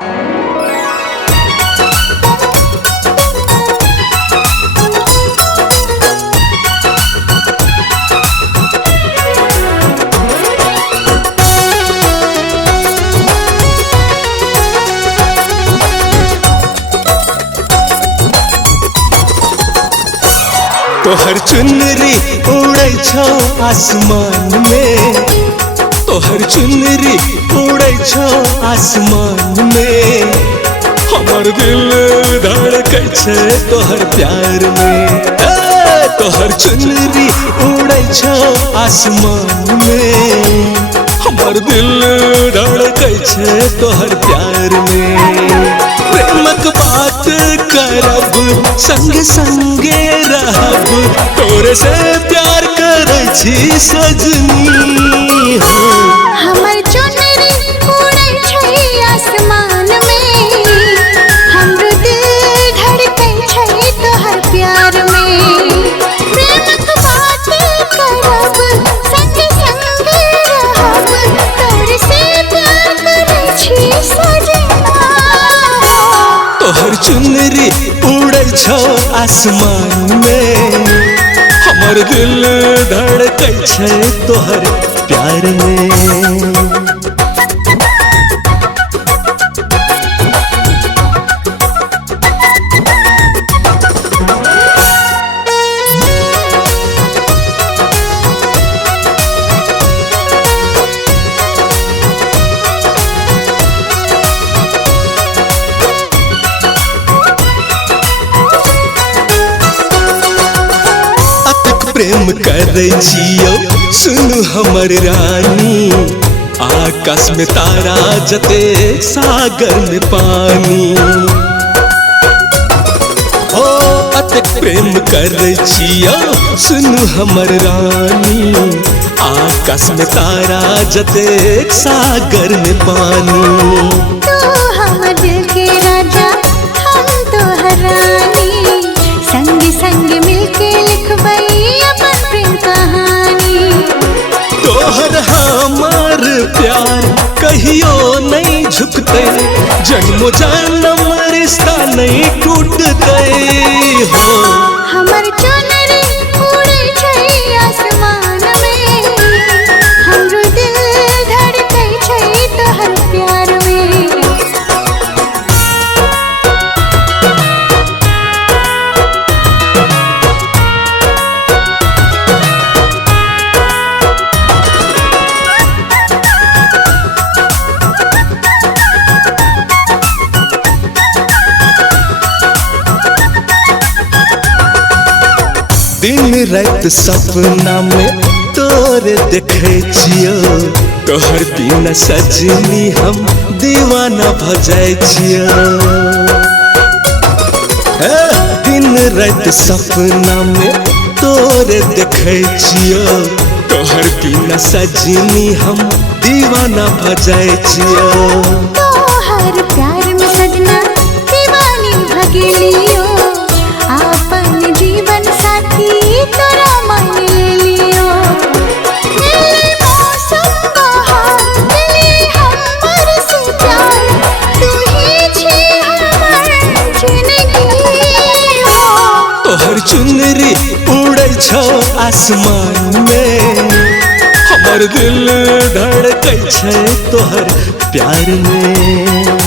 तोहर चुनरी उड़ै छौ आसमान में, तोहर चुनरी उड़ै छौ आसमान में। हमर दिल धड़कै छै तोहर प्यार में। तोहर चुनरी उड़ै छौ आसमान में, हमर दिल धड़कै छै तोहर प्यार में। प्रेमक बात करब संगे संगे रहब, तोरे से प्यार करै छी सजनी हो। हमर चुनरी उड़ै छै आसमान में, हमरो दिल धड़कै छै तोहर प्यार में। प्रेमक बात करब संगे संगे रहब, तोरे से प्यार करै छी सजना। तोहर चुनरी उड़ै छौ आसमान में, हमर दिल धड़कै छै तोहर प्यार में। प्रेम करै छियौ सुनु हमर रानी, आकाश में तारा जते सागर में पानी। ओ अतेक प्रेम करै छियौ सुनु हमर रानी, आकाश में तारा जते सागर में पानी। तू हमर दिल के राजा हम तोहर रानी, संग संग मिलके लिखबै अपन प्रेम कहानी। तोहर हमर प्यार कहियो नहीं झुकते, जन्मों जन्म रिश्ता नहीं टूटते हो। हमर चुनरी उड़ै छै आसमान में, हमरो दिल धड़कै छै तोहर प्यार में। दिन रात सपना में तोरे देखे छियो, तोहर बिना सजनी हम दीवाना भ जाय छियो। दिन रात सपना में तोरे देखे छियो, तोहर बिना सजनी हम दीवाना भ जाय छियो। तोहर प्यार में सजना दीवानी भ गेलियो, अपन जीवन साथी तोरा मान लियो। दिल मौसम बहार दिल हमर से प्यार, तू ही छी हमर जिंदगी हो। तोहर चुनरी उड़ै छौ आसमान में, हमर दिल धड़कै छै तोहर प्यार में।